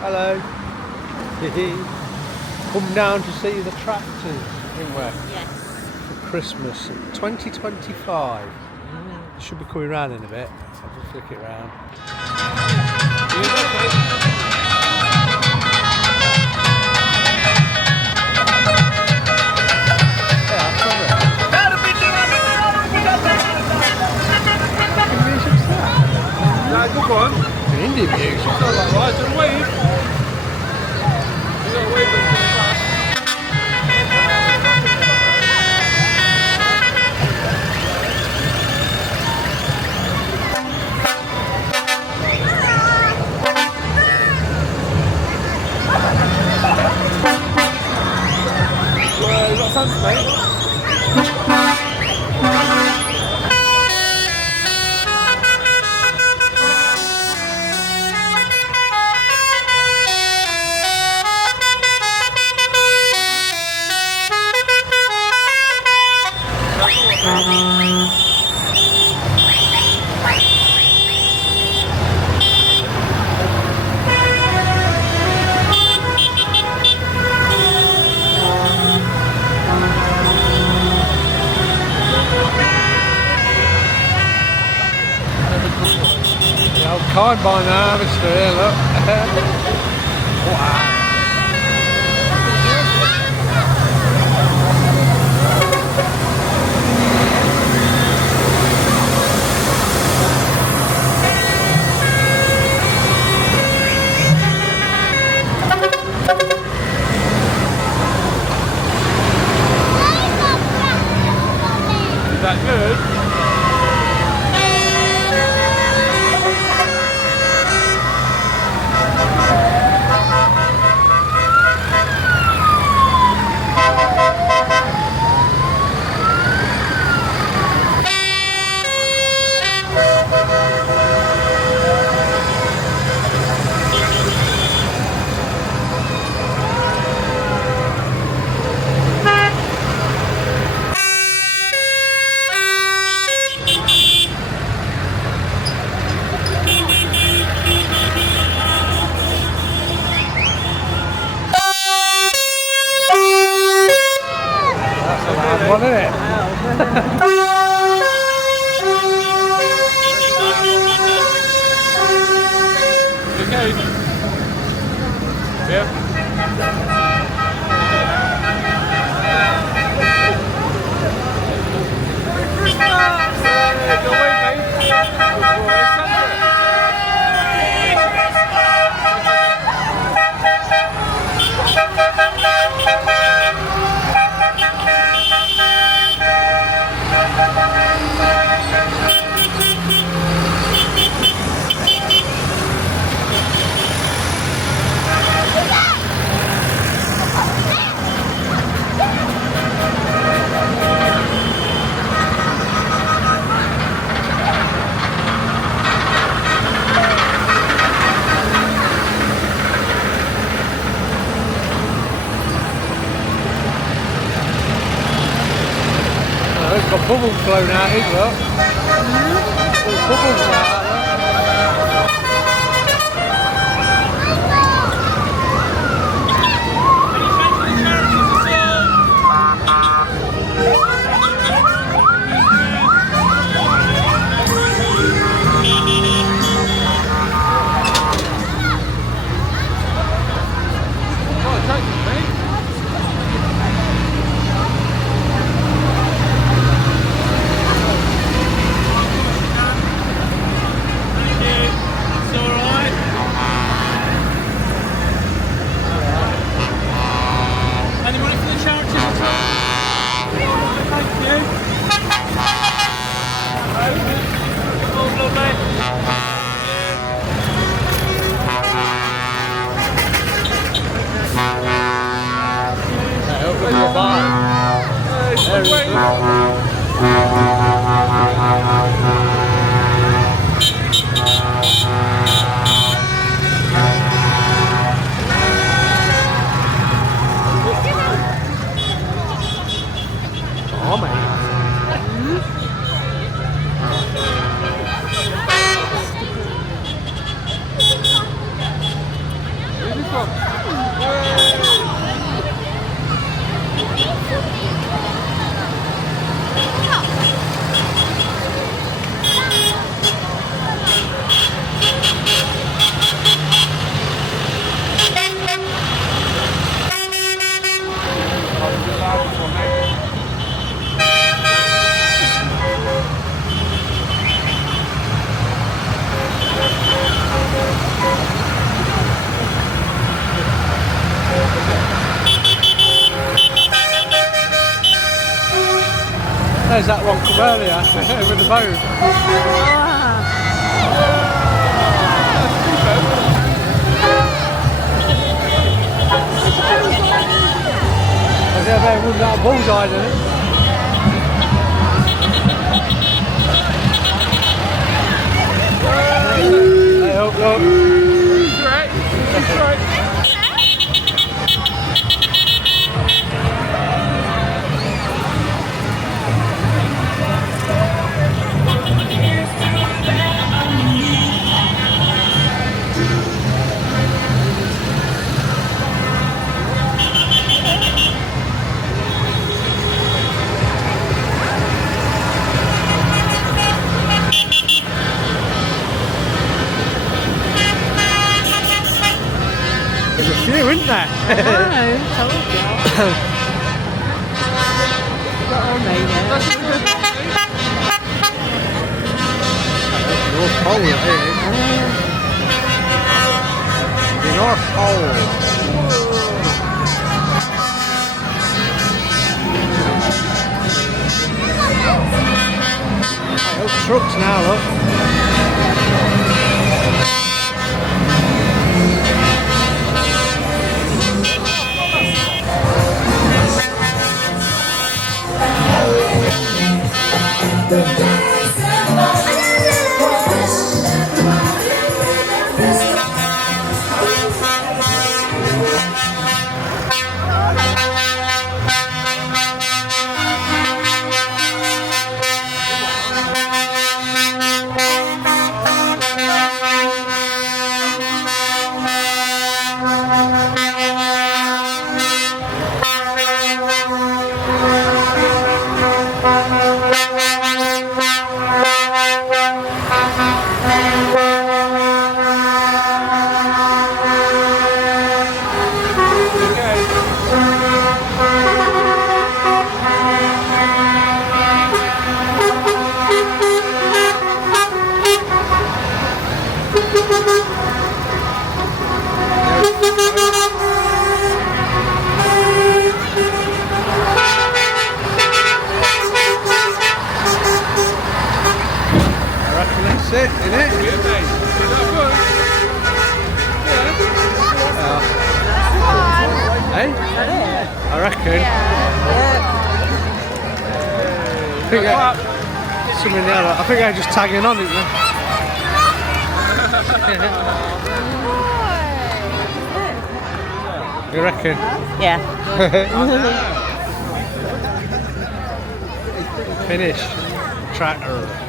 Hello. Come down to see the tractors, ain't we? Yes. For Christmas 2025. Should be coming round in a bit. I'll just flick it round. Good one. It's an Indian music. Right, and wave. You gotta wave them to the back. Well, you got fans, mate? Combine harvester here, look. Wow. Is that good? What is it? Okay. Yeah. Go away, mate. It's got bubbles blown out, is look. Bubbles out, look. this one. There's that one from earlier with the bow. I bet it wasn't that bullseye, didn't it? Hey, look. Great. Great. There's a few, isn't there? I told you. Got all made it. North Pole, it is. The North Pole. Hey, look, trucks now, look. That's it, isn't it? Good, mate. Is that good? Hey? I reckon. I think something there. I think they're just tagging on it. You reckon? Yeah. Finish. Tractor.